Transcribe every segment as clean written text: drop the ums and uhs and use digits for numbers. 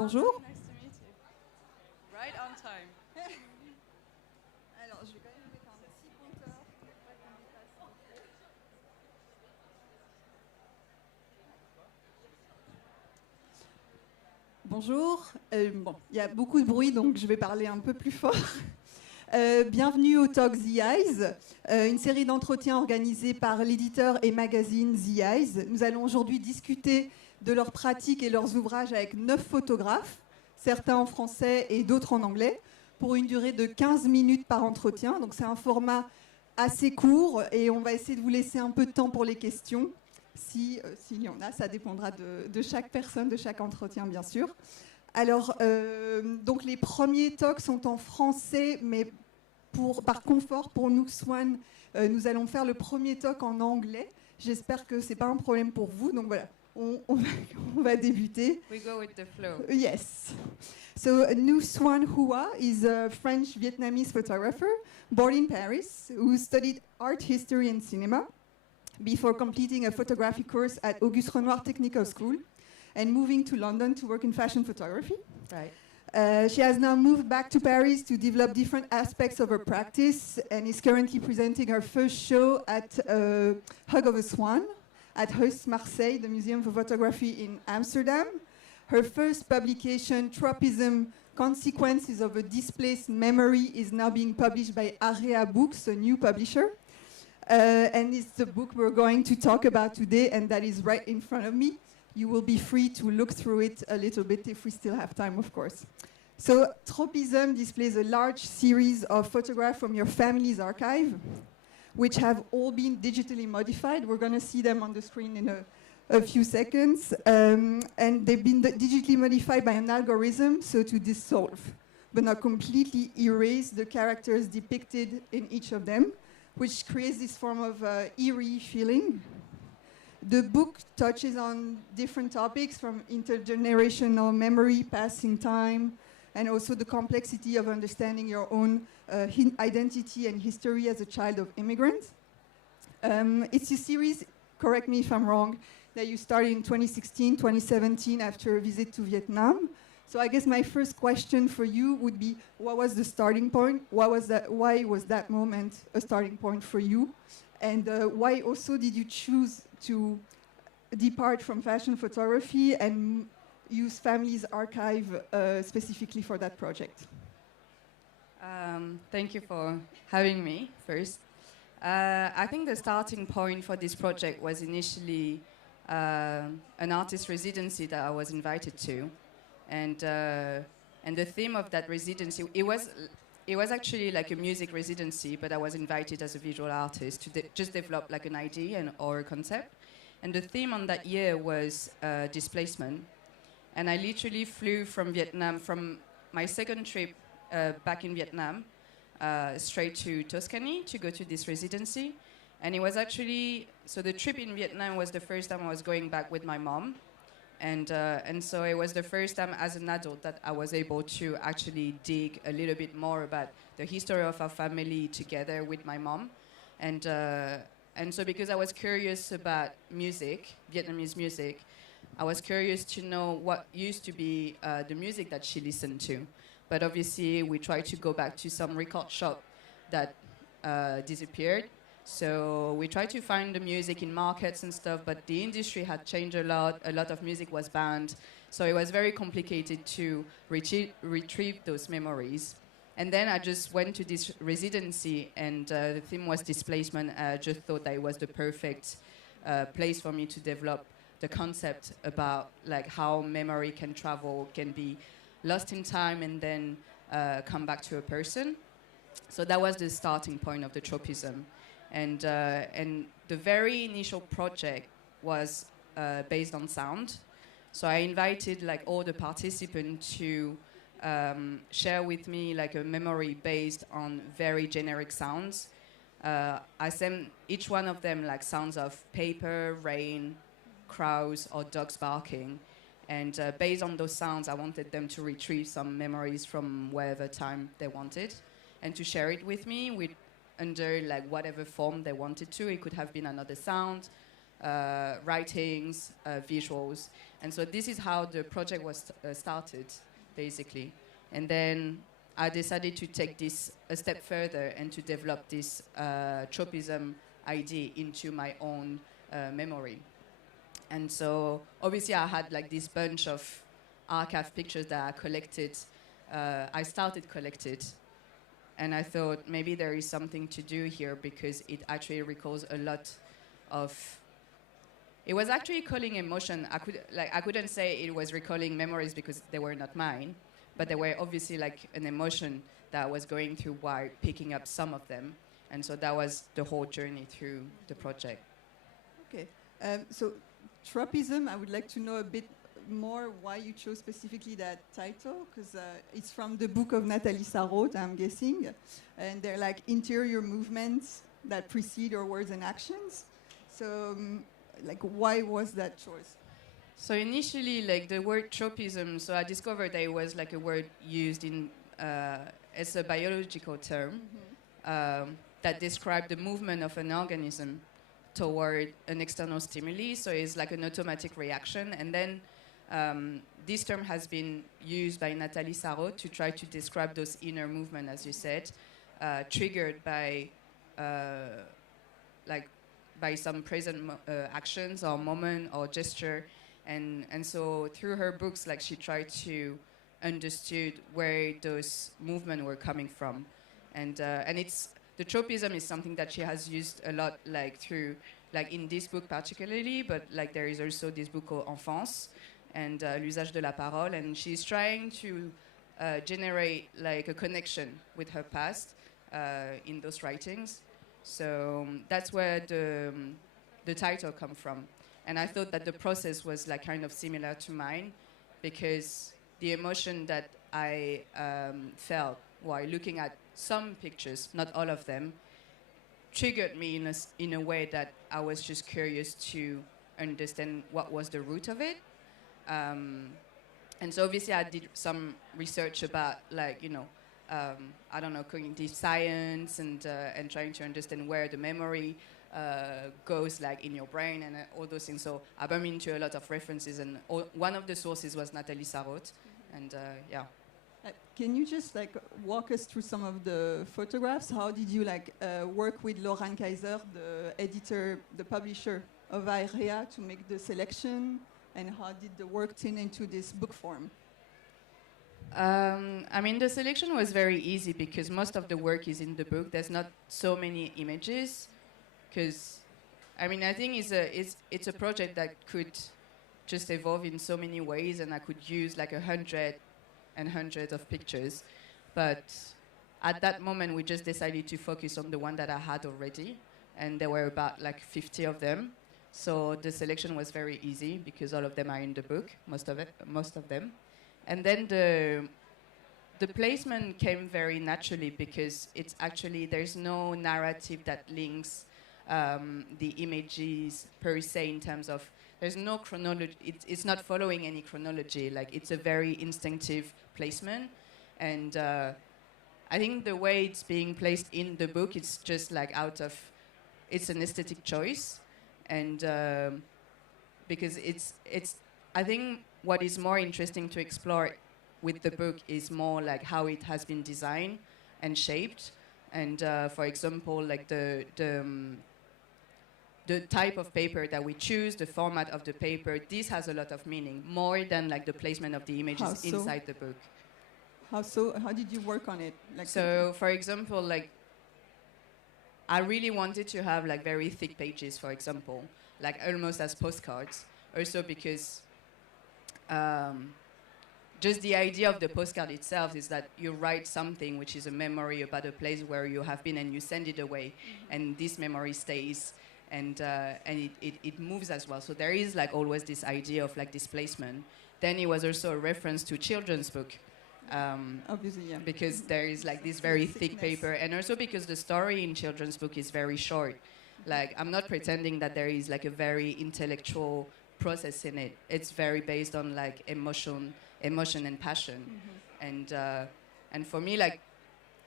Bonjour. Nice to meet you. Right on time. Alors, je vais quand même mettre un petit compteur pour pas qu'on dépasse. Bonjour. Bon, il y a beaucoup de bruit, donc je vais parler un peu plus fort. Bienvenue au Talk The Eyes, une série d'entretiens organisés par l'éditeur et magazine The Eyes. Nous allons aujourd'hui discuter de leurs pratiques et leurs ouvrages avec 9 photographes, certains en français et d'autres en anglais, pour une durée de 15 minutes par entretien. Donc c'est un format assez court et on va essayer de vous laisser un peu de temps pour les questions. S'il y en a, ça dépendra de chaque personne, de chaque entretien, bien sûr. Alors, donc les premiers talks sont en français, mais par confort pour nous, Xuan, nous allons faire le premier talk en anglais. J'espère que ce n'est pas un problème pour vous. Donc voilà, on va débuter. We go with the flow. Yes. So, Xuan Hua is a French-Vietnamese photographer born in Paris who studied art history and cinema before completing a photography course at Auguste Renoir Technical School and moving to London to work in fashion photography. Right. She has now moved back to Paris to develop different aspects of her practice and is currently presenting her first show at Hug of a Swan at Heus Marseille, the Museum for Photography in Amsterdam. Her first publication, Tropism, Consequences of a Displaced Memory, is now being published by Area Books, a new publisher. And it's the book we're going to talk about today, and that is right in front of me. You will be free to look through it a little bit if we still have time, of course. So, Tropism displays a large series of photographs from your family's archive, which have all been digitally modified. We're going to see them on the screen in a few seconds. And they've been digitally modified by an algorithm, so to dissolve, but not completely erase the characters depicted in each of them, which creates this form of eerie feeling. The book touches on different topics from intergenerational memory, passing time, and also the complexity of understanding your own identity and history as a child of immigrants. It's a series, correct me if I'm wrong, that you started in 2016, 2017 after a visit to Vietnam. So I guess my first question for you would be, what was the starting point? Why was that moment a starting point for you? And why also did you choose to depart from fashion photography and use family's archive specifically for that project? Thank you for having me first. I think the starting point for this project was initially an artist residency that I was invited to. And the theme of that residency, it was actually like a music residency, but I was invited as a visual artist to just develop like an idea or a concept. And the theme on that year was displacement. And I literally flew from Vietnam, from my second trip back in Vietnam, straight to Tuscany to go to this residency. And it was actually, so the trip in Vietnam was the first time I was going back with my mom. And so it was the first time as an adult that I was able to actually dig a little bit more about the history of our family together with my mom. And so because I was curious about music, Vietnamese music, I was curious to know what used to be the music that she listened to. But obviously we tried to go back to some record shop that disappeared. So we tried to find the music in markets and stuff, but the industry had changed a lot. A lot of music was banned. So it was very complicated to retrieve those memories. And then I just went to this residency, and the theme was displacement. I just thought that it was the perfect place for me to develop the concept about like how memory can travel, can be lost in time and then come back to a person. So that was the starting point of the tropism. And the very initial project was based on sound. So I invited like all the participants to share with me like a memory based on very generic sounds. I sent each one of them like sounds of paper, rain, crows, or dogs barking. And based on those sounds, I wanted them to retrieve some memories from wherever time they wanted and to share it with me under like whatever form they wanted to. It could have been another sound, writings, visuals. And so this is how the project was started, basically. And then I decided to take this a step further and to develop this tropism idea into my own memory. And so obviously I had like this bunch of archive pictures that I collected. I started collected, and I thought maybe there is something to do here because it actually recalls a lot of. It was actually calling emotion. I couldn't say it was recalling memories because they were not mine, but they were obviously like an emotion that I was going through while picking up some of them, and so that was the whole journey through the project. Okay, so tropism. I would like to know a bit more why you chose specifically that title, because it's from the book of Nathalie Sarraute, I'm guessing, and they're like interior movements that precede your words and actions. So, like, why was that choice? So initially, like the word tropism, so I discovered that it was like a word used in, as a biological term that described the movement of an organism toward an external stimuli. So it's like an automatic reaction. And then this term has been used by Nathalie Sarraute to try to describe those inner movements, as you said, triggered by by some present actions or moment or gesture. And so through her books, like she tried to understood where those movements were coming from. And it's the tropism is something that she has used a lot, like through, like in this book particularly, but like there is also this book called Enfance and L'usage de la parole, and she's trying to generate like a connection with her past in those writings. So that's where the title come from. And I thought that the process was like kind of similar to mine, because the emotion that I felt while looking at some pictures, not all of them, triggered me in a way that I was just curious to understand what was the root of it. And so obviously I did some research about, like, I don't know, cognitive science and trying to understand where the memory goes, like in your brain and all those things. So I bumped into a lot of references, and one of the sources was Nathalie Sarraute, and yeah. Can you just like walk us through some of the photographs? How did you like work with Laurent Kaiser, the editor, the publisher of Aerea, to make the selection, and how did the work turn into this book form? I mean, the selection was very easy because most of the work is in the book. There's not so many images, because, I mean, I think it's a project that could just evolve in so many ways, and I could use like 100 and hundreds of pictures. But at that moment, we just decided to focus on the one that I had already, and there were about like 50 of them. So the selection was very easy because all of them are in the book, most of them. And then the placement came very naturally because it's actually, there's no narrative that links the images per se, in terms of, there's no chronology, it's not following any chronology, like it's a very instinctive placement. And I think the way it's being placed in the book, it's just like it's an aesthetic choice. And because it's, I think what is more interesting to explore with the book is more like how it has been designed and shaped. And for example, like the type of paper that we choose, the format of the paper, this has a lot of meaning, more than like the placement of the images inside the book. How so? How did you work on it? Like, so, for example, like I really wanted to have like very thick pages, for example, like almost as postcards. Also because just the idea of the postcard itself is that you write something which is a memory about a place where you have been, and you send it away, and this memory stays, and it moves as well. So there is like always this idea of like displacement. Then it was also a reference to children's book. Obviously, yeah. Because there is like this very thick paper, and also because the story in children's book is very short. Like, I'm not pretending that there is like a very intellectual process in it. It's very based on like emotion and passion. And for me, like,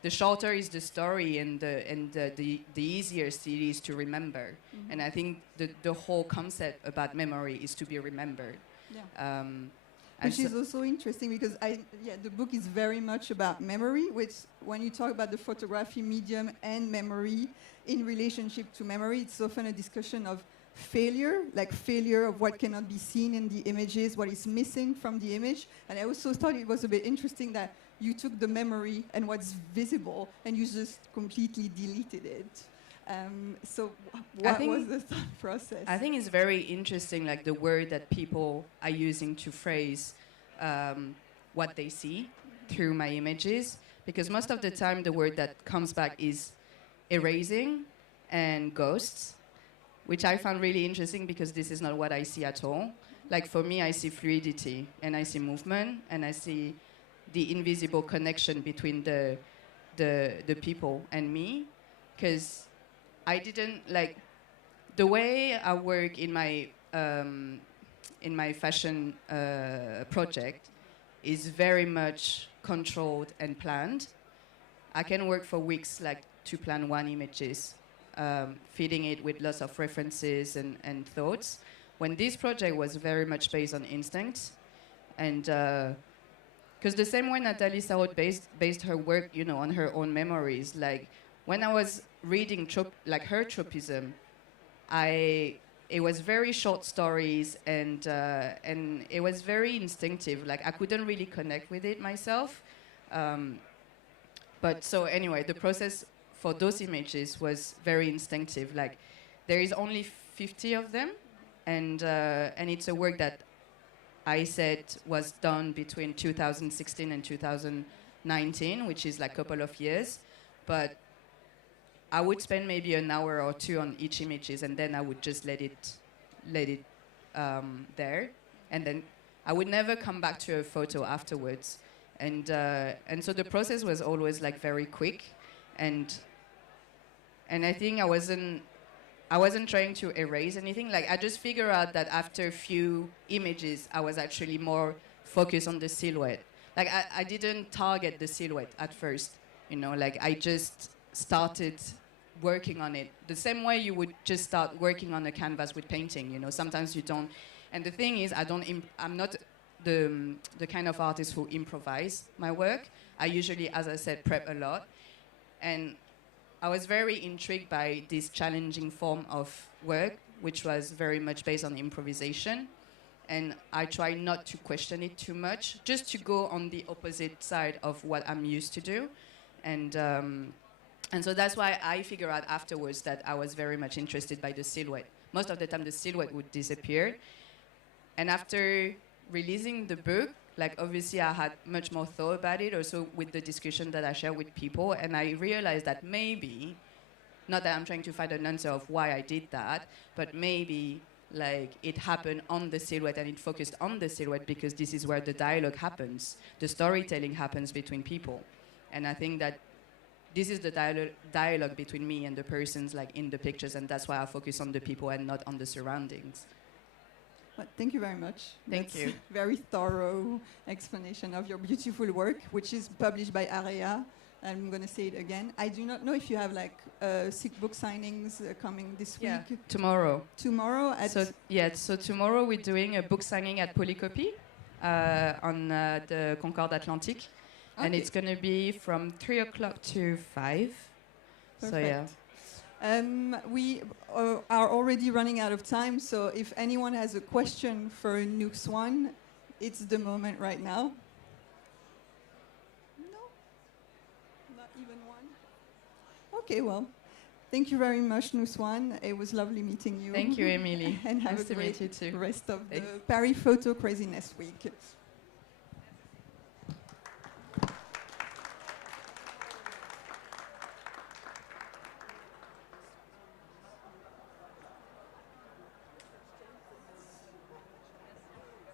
the shorter is the story, and the easiest it is to remember. Mm-hmm. And I think the whole concept about memory is to be remembered. Yeah. Which is also interesting because the book is very much about memory, which when you talk about the photography medium and memory in relationship to memory, it's often a discussion of failure, like failure of what cannot be seen in the images, what is missing from the image. And I also thought it was a bit interesting that you took the memory and what's visible and you just completely deleted it. So what was the thought process? I think it's very interesting, like the word that people are using to phrase what they see through my images, because most of the time the word that comes back is erasing and ghosts, which I found really interesting because this is not what I see at all. Like for me, I see fluidity and I see movement and I see the invisible connection between the people and me, because I didn't like the way I work in my fashion project is very much controlled and planned. I can work for weeks like to plan one images, feeding it with lots of references and thoughts. When this project was very much based on instinct, and because the same way Nathalie Sarraute based her work, on her own memories. Like when I was reading her tropism, it was very short stories and it was very instinctive. Like I couldn't really connect with it myself. But so anyway, the process for those images was very instinctive. Like there is only 50 of them, and it's a work that I said was done between 2016 and 2019, which is like a couple of years. But I would spend maybe an hour or two on each images, and then I would just let it there, and then I would never come back to a photo afterwards. And so the process was always like very quick, and I think I wasn't trying to erase anything. Like I just figured out that after a few images, I was actually more focused on the silhouette. Like I didn't target the silhouette at first, like I just started working on it the same way you would just start working on a canvas with painting. Sometimes you don't. And the thing is, I'm not the kind of artist who improvise my work. I usually, as I said, prep a lot. And I was very intrigued by this challenging form of work, which was very much based on improvisation. And I try not to question it too much, just to go on the opposite side of what I'm used to do. And so that's why I figured out afterwards that I was very much interested by the silhouette. Most of the time the silhouette would disappear. And after releasing the book, like obviously I had much more thought about it, also with the discussion that I share with people, and I realized that maybe, not that I'm trying to find an answer of why I did that, but maybe like it happened on the silhouette and it focused on the silhouette because this is where the dialogue happens, the storytelling happens between people. And I think that this is the dialogue between me and the persons like in the pictures, and that's why I focus on the people and not on the surroundings. Well, thank you very much. Thank you. Very thorough explanation of your beautiful work, which is published by Area. I'm going to say it again. I do not know if you have like book signings coming this week. Yeah, tomorrow. Tomorrow at So tomorrow we're doing a book signing at Polycopy on the Concorde Atlantique. Okay. And it's going to be from 3 o'clock to 5. Perfect. So yeah. We are already running out of time, so if anyone has a question for Xuan, it's the moment right now. No? Not even one? Okay, well, thank you very much, Xuan. It was lovely meeting you. Thank you, Emily. And have nice a great to meet you too. rest of the Paris Photo Craziness Week.